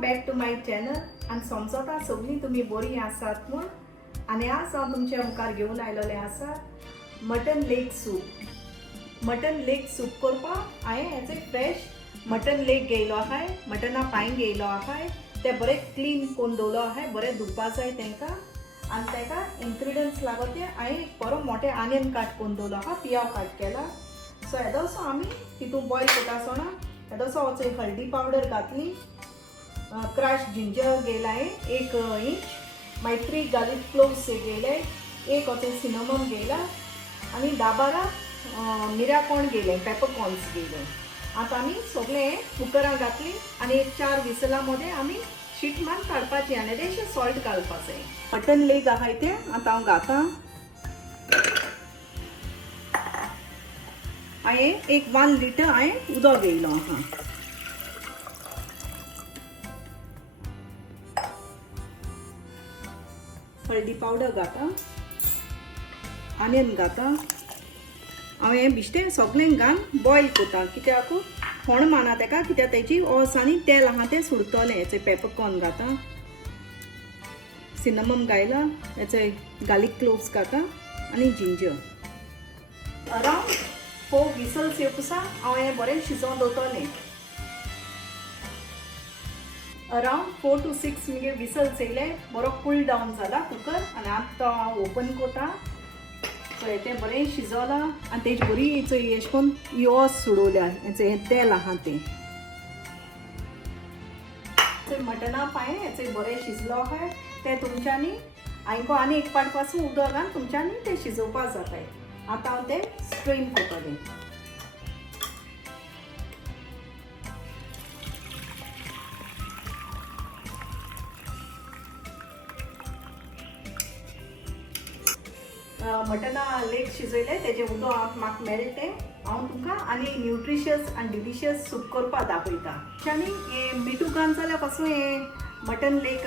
Welcome back to my channel आणि समजता सगळीं तुमी बरी आसात म्हूण. आनी आज हांव तुमच्या मुखार घेवन आयलोलें आसा mutton leg soup. Mutton leg soup करपाक हांवें हेचे फ्रेश मटन लेग घेयलो आहाय, मटना पांय घेयलो आहाय. ते बरें क्लीन करून दवरलो आहाय, बरें धुवपा जाय तेंकां. आनी तेका इन्ग्रिडियंट्स लागो ते हांवें बरो मोठे आनियन काट करून दवरलो आहा, पियाव काट केला. सो येदोसो आमी तितून बॉयल करता आसतना येदोसो वचो हळदी पावडर घातली, क्रश जिंजर घेयला 1 इंच, मागीर 3 गार्लिक क्लोव्स घेयले, 1 वचो सिनमन घेयला आनी 10-12 मिऱ्या कॉर्न घेयले, पेपर कॉर्न्स घेयले. आतां आमी सगळें कुकरान घातली आनी 4 विसला मध्ये आमी शीट मारून काडपाची आनी तेशें सॉल्ट घालपाचें. मटन लेग आहाय तें आतां हांव घातां. हांवें 1 लिटर हांवें उदक घेयलो आहा. हळदी पावडर घाता, आनियन घाता. हांवें बिश्टें सगळें घालून बॉयल करता, कित्याक फोण मारना तेका, कित्याक तेची ओस आनी तेल आहा तें सुटतलें. हेचे पेपरकॉर्न घाता, सिनमम घायला, हेचे गार्लिक क्लोव्स घाता आनी जिंजर. अरावंड 4 विसल्स येवपा हांव हें बरें शिजोवन दवरतलें. अरावंड 4 to 6 मिनिट विसल्स येयले, बरो कूल डावन जाला कुकर. आनी आतां हांव ओपन करता. सो हें बरें शिजोलां आनी तेजी बरी अशें करून ओस सुडोवल्या, हेचें तेल आहा तें. मटना पांय हेचें बरें शिजलो आहा तें तुमच्यांनी हांवें आनी एक पाट पासून उदक घालून तुमच्यांनी तें शिजोवपाक जाताय. आतां हांव तें स्ट्रेन करतलें. मटना लेग शिजयले तेजें उदक म्हाका मेळटा तें हांव तुमकां आनी न्यूट्रिशियस आनी डिलिशियस सूप करपाक दाखयता. आमच्यांनी हें मिठू घालन जाल्यार पासून हें मटन लेग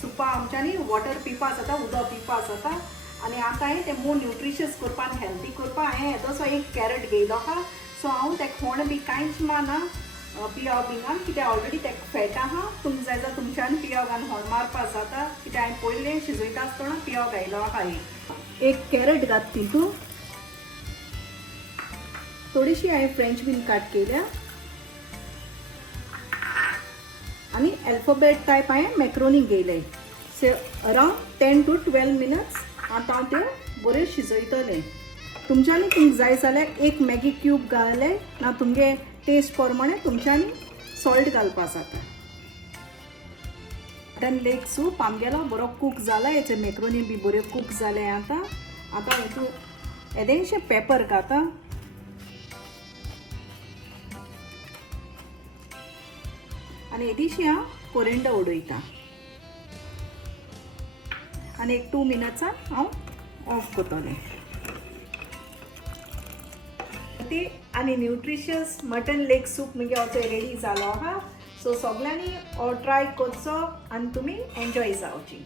सुपा आमच्यांनी वॉटर पिवपा जाता, उदक पिवपा जाता. आनी आतां हांवें तें मोर न्यूट्रिशियस करपा आनी हेल्दी करपा हांवें येदोसो 1 कॅरट घेयलो आहा. सो हांव तेका फोण बी कांयच मारना पियाव बी घालून, कित्याक ऑलरेडी तेका फॅट आहा. तुमकां जाय जाल्यार तुमच्यांनी पियाव घालून होण मारपा जाता, कित्याक हांवें पयलें शिजयता आसतना पियाव घायलो आहा. 1 कॅरट घात तितून. थोडीशी हांवें फ्रेंच बीन काट केल्या आनी अल्फाबेट टायप हांवें मॅक्रोनी घेयले. सो अरावंड 10 to 12 मिनट्स आतां हांव त्यो बऱ्यो शिजयतलें. तुमच्यांनी तुमकां जाय जाल्यार 1 मॅगी क्यूब घाले ना, तुमगे टेस्ट प्रमाणे तुमच्यांनी सॉल्ट घालपा जाता. मटन लेग सूप आमगेलो बरो कूक जाला, हेचे मॅक्रोनी बी बऱ्यो कूक जाले. आतां हितून येदेशें पेपर घाता आनी येदीशी हांव कोरिएंडर उडयता आनी 1 2 मिनट्सान हांव ऑफ करतलें. ती आनी न्यूट्रिशियस मटन लेग सूप म्हणजे हो रेडी जालो आहा. सो सगळ्यांनी ट्राय करचो आनी तुमी एन्जॉय जावची.